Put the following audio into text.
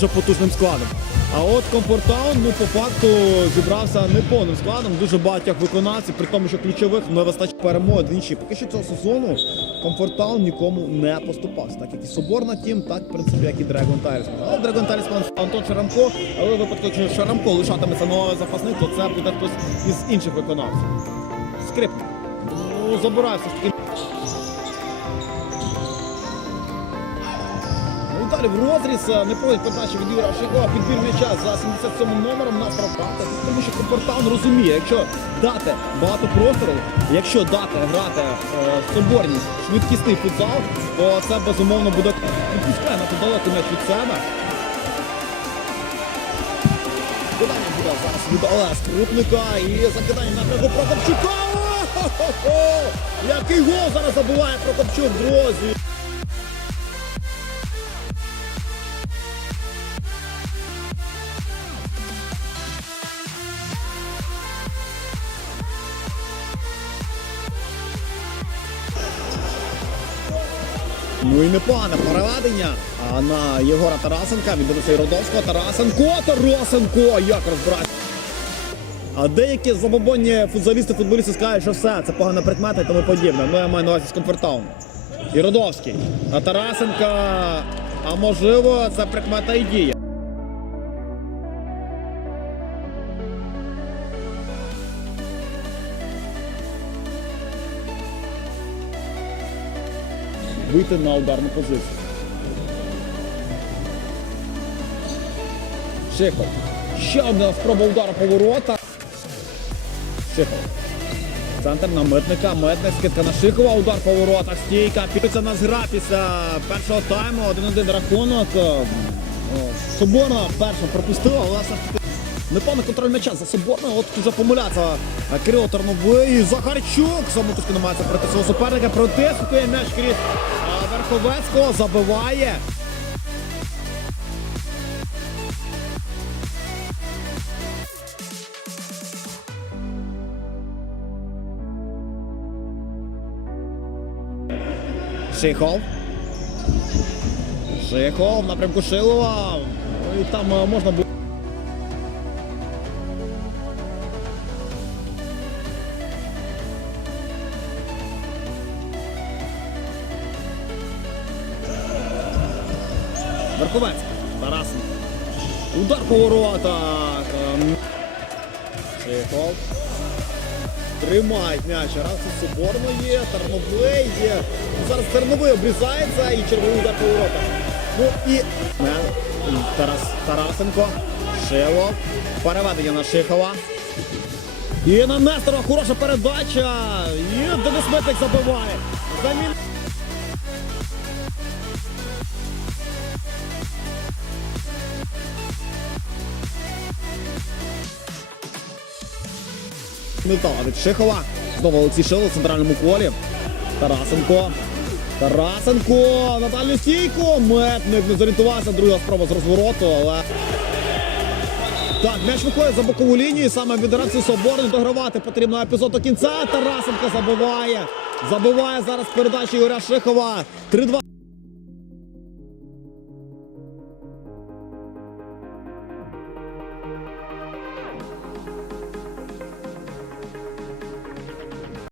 дуже потужним складом. А от Комфортаун, ну по факту зібрався не повним складом, дуже багатьох виконавців, при тому, що ключових не вистачає перемоги двічі. Поки що цього сезону Комфортаун нікому не поступався, так як і Соборна Тім, так в принципі, як і Драгон Талісман. Але Драгон Талісман Антон Шарамко, але в випадку, якщо Шарамко лишатиметься на запасник, то це буде хтось із інших виконавців. Скрипник. Ну, забирає все ж таки. Ну і далі в розріз е, не проводить передачі від Юра Шикова, підбір м'яча за 77 номером на правкати. Тому що Компортаун розуміє, якщо дати багато простору, якщо дати грати е, в соборні швидкісний футзал, то це безумовно буде відпускає на далеко м'яч від себе. Закидання буде зараз від Олега Скрипника і закидання на нього Прокопчука. Який гол зараз забуває Прокопчук, друзі! Ну і непогане переведення на Єгора Тарасенка. Він і Родовського. Тарасенко, Тарасенко! Як розбирати? А деякі забобонні футзалісти, футболісти скажуть, що все, це погана прикмета і тому подібне. Ну я маю на увазі з Комфортаун. І Родовський. А Тарасенка, а можливо, це прикмета і діє. Вийти на ударну позицію. Шихов. Ще одна спроба удару по воротах. Шихов. Центр на митника. Митник скидка на Шихова. Удар по воротах. Стійка. Піться на згра після першого тайму. 1-1 рахунок. Соборна перша пропустила, але все непевний контроль м'яча за Соборною. От вже помиляється а, Кирило Терновий. Захарчук самотужки намагається проти свого суперника. Протискує м'яч крізь Верховецького. Забиває. Шихов. Шихов напрямку Шилова. Ну, І там е, можна було. Верховецький. Тарасенко. Удар по воротах. Ем, Шихов. Тримають м'яч. Раз це Соборно є, Терновий є. Зараз Терновий обрізається і черговий удар по воротах. Ну і Тарас, Тарасенко, Шилов, переведення на Шихова. І на Нестора хороша передача. І Денис Митник забиває. Замін... Милтала від Шихова. Знову Олексій Шило в центральному колі. Тарасенко. Тарасенко на стійку. Метник не зорієнтувався. Друга спроба з розвороту, але. Так, м'яч виходить за бокову лінію. Саме від гравців Соборни догравати потрібно епізод до кінця. Тарасенко забиває. Забиває зараз передачі Ігоря Шихова. 3-2.